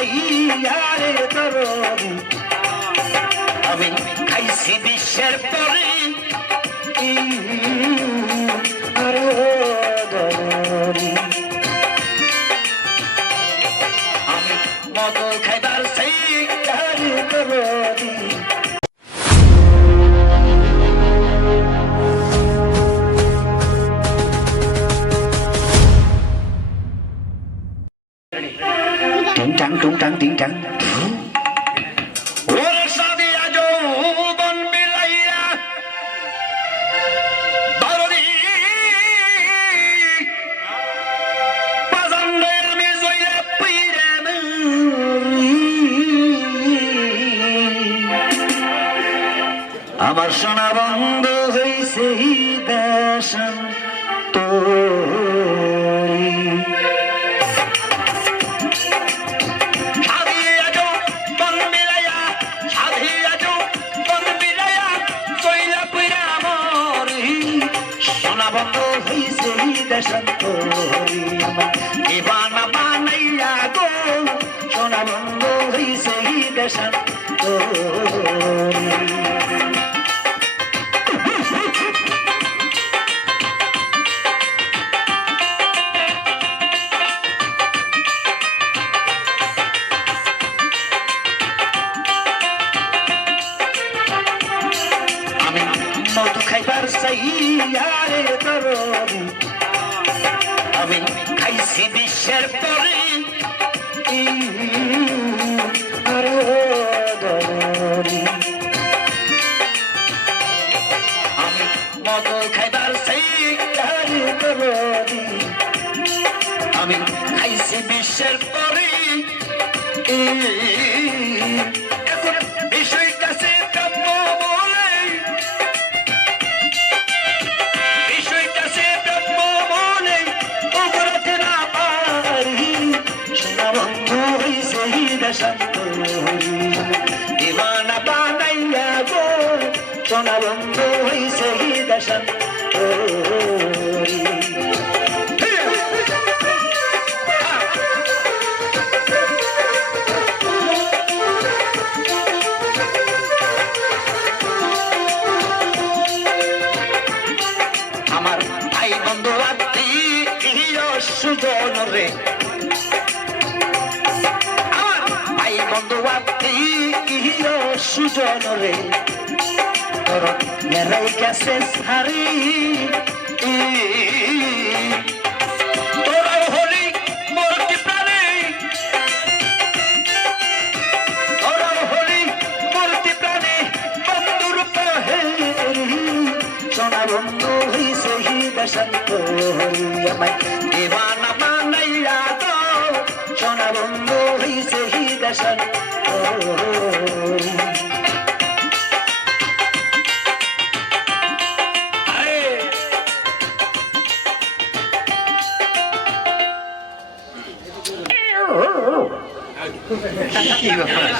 সাইয়ারে তরুণ আমি খাইছি বিশ্বের পরে। আমি মদ খাইবার বিলাইয়া বারদি পাজান্ডে আমি জইয়া পইরা আমার সোনা বন্ধ হইছে দেশন তোরি দেশান্তরি দিবানা বানাইয়া গো সোনা বন্ধ হইছে মদ খাইবার সাইয়ারে তরুণ আমি খাইছি বিশ্বের পরে। আমি মদ খাইবার সেই আমি খাইছি বিশ্বের পরে। সোনা বন্ধু হইছে দেশান্ত আমার ভাই বন্ধু আত্মীয় সুজন রে। আমার ভাই বন্ধু আত্মীয় সুজন রে। সোনা বন্ধু হইছে হি বসন্ত আমায় দেবানা বানাইয়া তো সোনা বন্ধু হইছে হি বসন্ত いいわ。